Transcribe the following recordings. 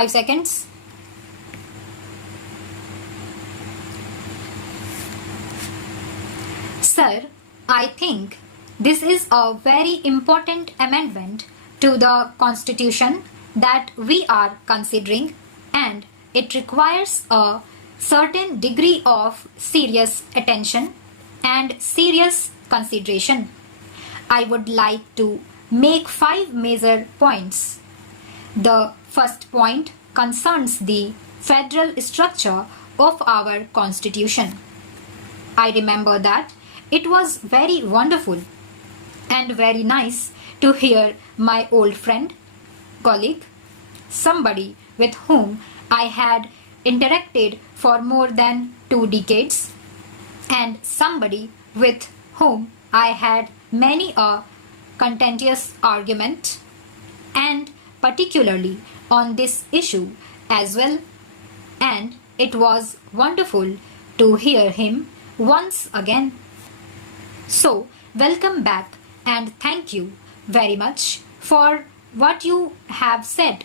5 seconds. Sir, I think this is a very important amendment to the Constitution that we are considering, and it requires a certain degree of serious attention and serious consideration. I would like to make 5 major points. The first point concerns the federal structure of our Constitution. I remember that it was very wonderful and very nice to hear my old friend, colleague, somebody with whom I had interacted for more than 2 decades, and somebody with whom I had many a contentious argument, and particularly on this issue as well, and it was wonderful to hear him once again. So, welcome back and thank you very much for what you have said.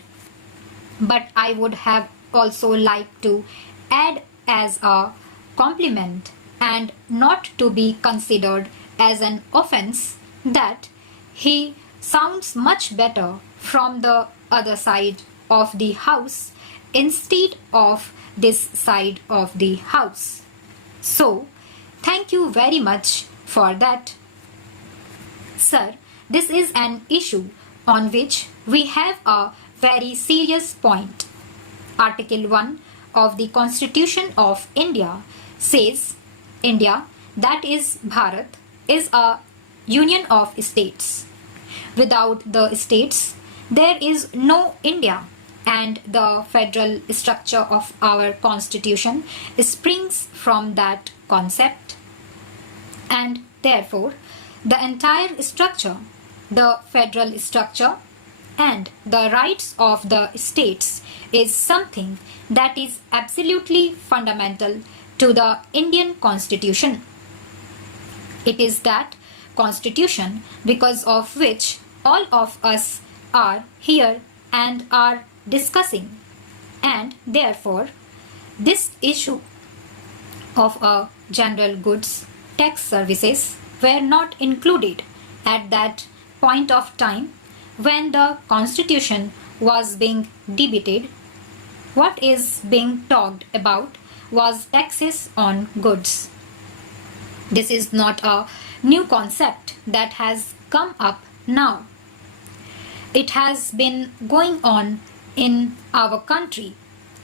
But I would have also liked to add as a compliment and not to be considered as an offense that he sounds much better from the other side of the house instead of this side of the house. So, thank you very much for that. Sir, this is an issue on which we have a very serious point. Article 1 of the Constitution of India says India, that is Bharat, is a union of states. Without the states, there is no India, and the federal structure of our Constitution springs from that concept. And therefore, the entire structure, the federal structure, and the rights of the states is something that is absolutely fundamental to the Indian Constitution. It is that Constitution because of which all of us are here and are discussing, and therefore this issue of a general goods tax services were not included at that point of time when the Constitution was being debated. What is being talked about was taxes on goods. This is not a new concept that has come up now. It has been going on in our country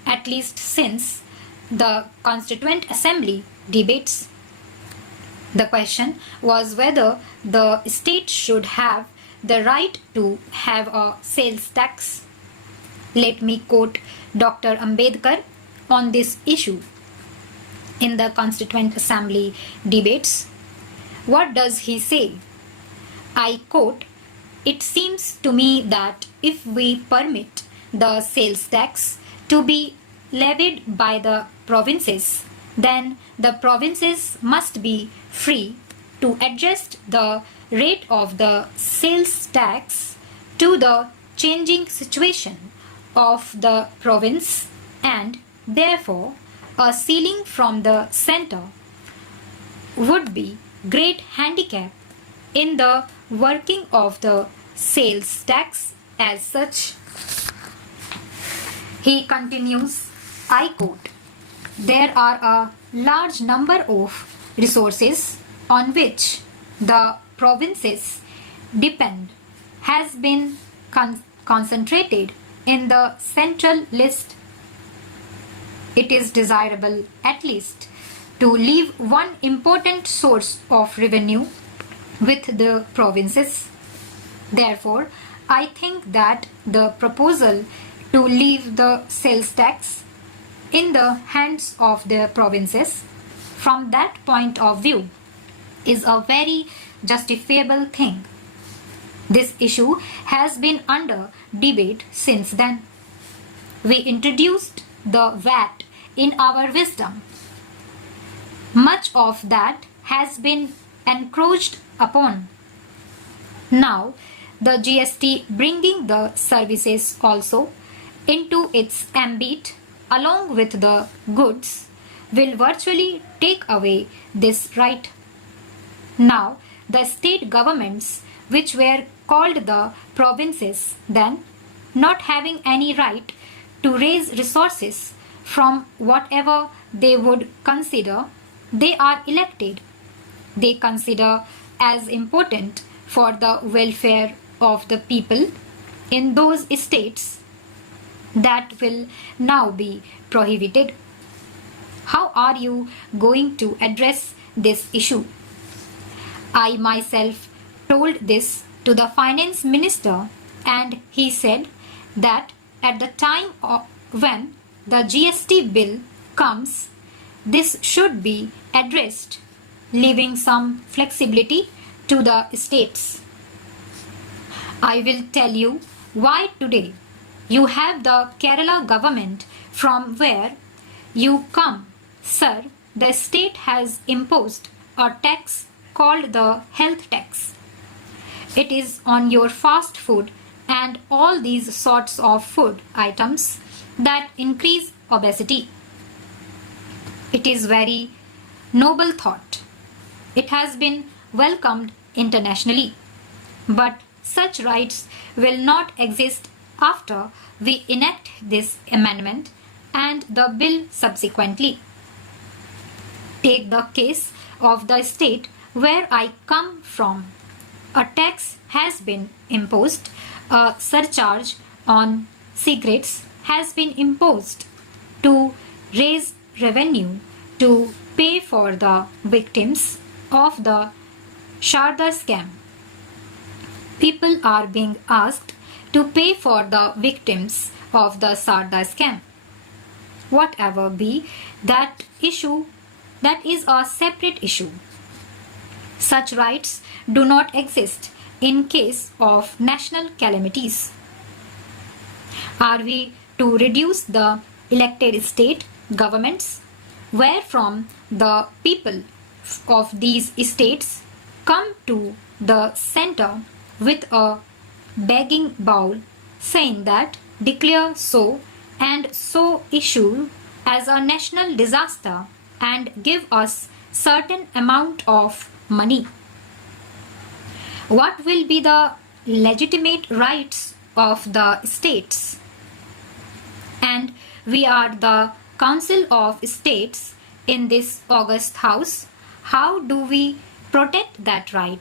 at least since the Constituent Assembly debates. The question was whether the state should have the right to have a sales tax. Let me quote Dr. Ambedkar on this issue. In the Constituent Assembly debates, what does he say? I quote, "It seems to me that if we permit the sales tax to be levied by the provinces, then the provinces must be free to adjust the rate of the sales tax to the changing situation of the province, and therefore a ceiling from the center would be great handicap in the working of the sales tax as such." He continues, I quote, "There are a large number of resources on which the provinces depend has been concentrated in the central list. It is desirable at least to leave one important source of revenue with the provinces. Therefore, I think that the proposal to leave the sales tax in the hands of the provinces from that point of view is a very justifiable thing. This issue has been under debate since then. We introduced the VAT in our wisdom. Much of that has been encroached upon. Now, the GST bringing the services also into its ambit along with the goods will virtually take away this right. Now, the state governments, which were called the provinces then, not having any right to raise resources from whatever they would consider they are elected, they consider as important for the welfare of the people in those states, that will now be prohibited. How are you going to address this issue? I myself told this to the finance minister, and he said that at the time when the GST bill comes, this should be addressed, leaving some flexibility to the states. I will tell you why today. You have the Kerala government from where you come, sir. The state has imposed a tax called the health tax. It is on your fast food and all these sorts of food items that increase obesity. It is very noble thought. It has been welcomed internationally. But such rights will not exist after we enact this amendment and the bill subsequently. Take the case of the state where I come from. A tax has been imposed, a surcharge on cigarettes has been imposed to raise revenue to pay for the victims of the Sharda scam. People are being asked to pay for the victims of the Sharda scam. Whatever be that issue, that is a separate issue. Such rights do not exist in case of national calamities. Are we to reduce the elected state governments, wherefrom the people of these states come to the center with a begging bowl, saying that declare so and so issue as a national disaster and give us certain amount of money? What will be the legitimate rights of the states? And we are the Council of States in this august house. How do we protect that right?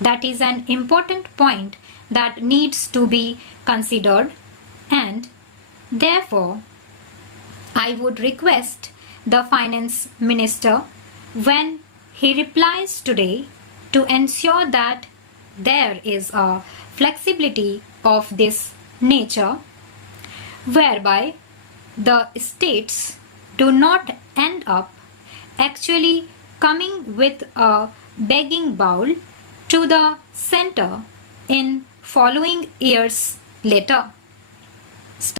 That is an important point that needs to be considered, and therefore I would request the finance minister, when he replies today, to ensure that there is a flexibility of this nature whereby the states do not end up actually coming with a begging bowl to the center in following years later.